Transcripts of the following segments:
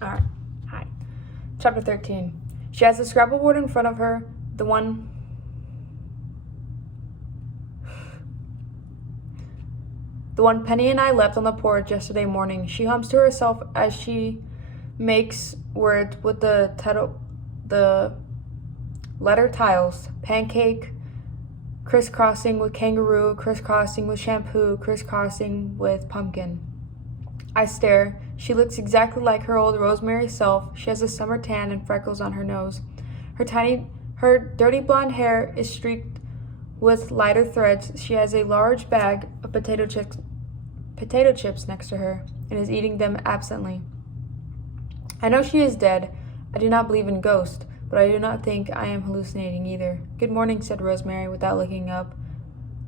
Alright, hi. Chapter 13. She has the Scrabble board in front of her, the one Penny and I left on the porch yesterday morning. She hums to herself as she makes words with the letter tiles. Pancake, crisscrossing with kangaroo, crisscrossing with shampoo, crisscrossing with pumpkin. I stare. She looks exactly like her old Rosemary self. She has a summer tan and freckles on her nose. Her dirty blonde hair is streaked with lighter threads. She has a large bag of potato chips next to her and is eating them absently. I know she is dead. I do not believe in ghosts, but I do not think I am hallucinating either. Good morning, said Rosemary without looking up.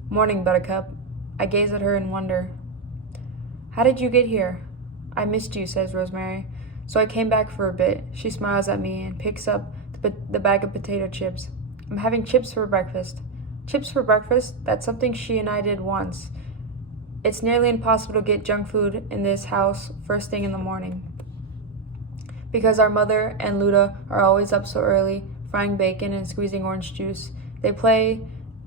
Morning, Buttercup. I gaze at her in wonder. How did you get here? I missed you, says Rosemary, so I came back for a bit. She smiles at me and picks up the bag of potato chips. I'm having chips for breakfast. Chips for breakfast? That's something she and I did once. It's nearly impossible to get junk food in this house first thing in the morning, because our mother and Luda are always up so early, frying bacon and squeezing orange juice. They play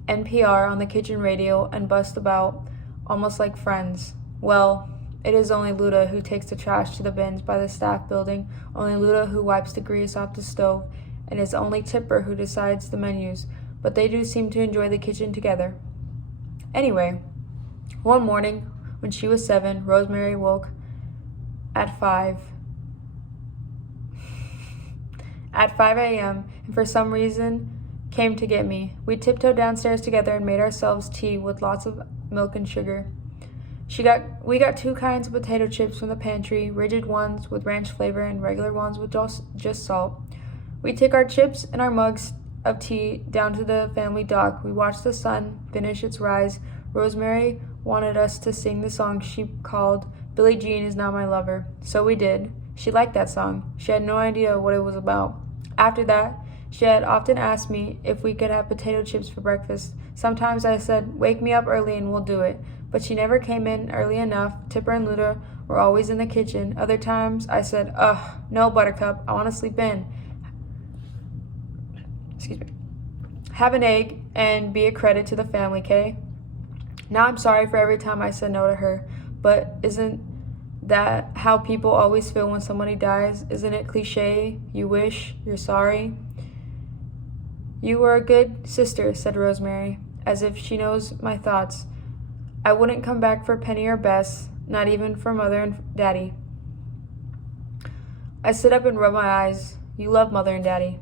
NPR on the kitchen radio and bust about almost like friends. Well, it is only Luda who takes the trash to the bins by the staff building, only Luda who wipes the grease off the stove, and it's only Tipper who decides the menus, but they do seem to enjoy the kitchen together. Anyway, one morning, when she was 7, Rosemary woke at 5 a.m. and for some reason came to get me. We tiptoed downstairs together and made ourselves tea with lots of milk and sugar. We got 2 kinds of potato chips from the pantry, rigid ones with ranch flavor and regular ones with just salt. We took our chips and our mugs of tea down to the family dock. We watched the sun finish its rise. Rosemary wanted us to sing the song she called Billie Jean Is Not My Lover, so we did. She liked that song. She had no idea what it was about. After that, she had often asked me if we could have potato chips for breakfast. Sometimes I said, wake me up early and we'll do it. But she never came in early enough. Tipper and Luda were always in the kitchen. Other times I said, ugh, no, Buttercup, I want to sleep in. Have an egg and be a credit to the family, Kay? Now I'm sorry for every time I said no to her, but isn't that how people always feel when somebody dies? Isn't it cliche? You wish, you're sorry. You were a good sister, said Rosemary, as if she knows my thoughts. I wouldn't come back for Penny or Bess, not even for Mother and Daddy. I sit up and rub my eyes. You love Mother and Daddy.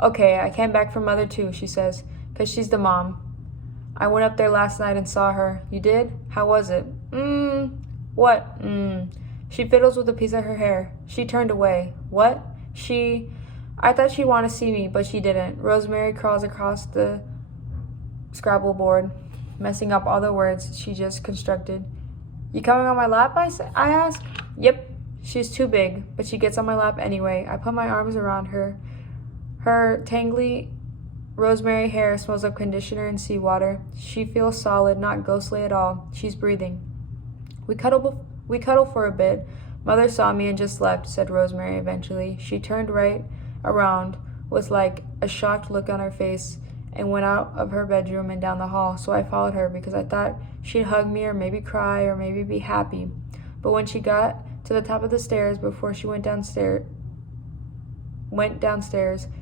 Okay, I came back for Mother too, she says, 'cause she's the mom. I went up there last night and saw her. You did? How was it? What? She fiddles with a piece of her hair. She turned away. What? I thought she'd want to see me, but she didn't. Rosemary crawls across the Scrabble board, messing up all the words she just constructed. You coming on my lap, I ask? Yep. She's too big, but she gets on my lap anyway. I put my arms around her. Her tangly rosemary hair smells of conditioner and seawater. She feels solid, not ghostly at all. She's breathing. We cuddle for a bit. Mother saw me and just left, said Rosemary eventually. She turned right around with like a shocked look on her face and went out of her bedroom and down the hall, so I followed her because I thought she'd hug me or maybe cry or maybe be happy. But when she got to the top of the stairs before she went downstairs,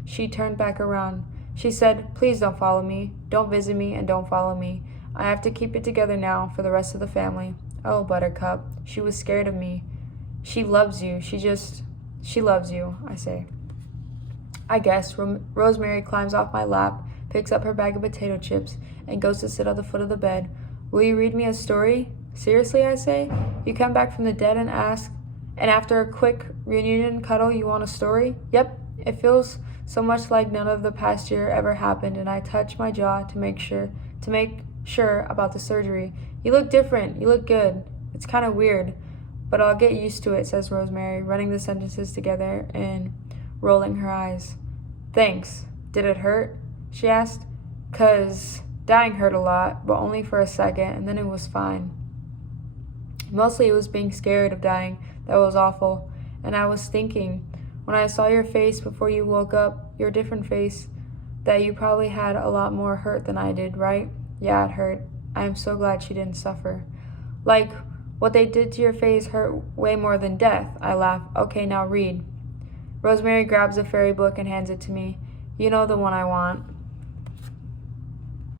she turned back around. She said, please don't follow me. Don't visit me and don't follow me. I have to keep it together now for the rest of the family. Oh, Buttercup. She was scared of me. She loves you. She loves you, I say. I guess. Rosemary climbs off my lap, picks up her bag of potato chips, and goes to sit at the foot of the bed. Will you read me a story? Seriously, I say. You come back from the dead and ask, and after a quick reunion cuddle, you want a story? Yep. It feels so much like none of the past year ever happened, and I touch my jaw to make sure about the surgery. You look different. You look good. It's kind of weird, but I'll get used to it, says Rosemary, running the sentences together and rolling her eyes. Thanks. Did it hurt? She asked. 'Cause dying hurt a lot, but only for a second, and then it was fine. Mostly it was being scared of dying that was awful, And I was thinking, when I saw your face before you woke up, your different face, that you probably had a lot more hurt than I did, right? Yeah, it hurt. I am so glad she didn't suffer. Like, what they did to your face hurt way more than death. I laugh. Okay, now read. Rosemary grabs a fairy book and hands it to me. You know, the one I want.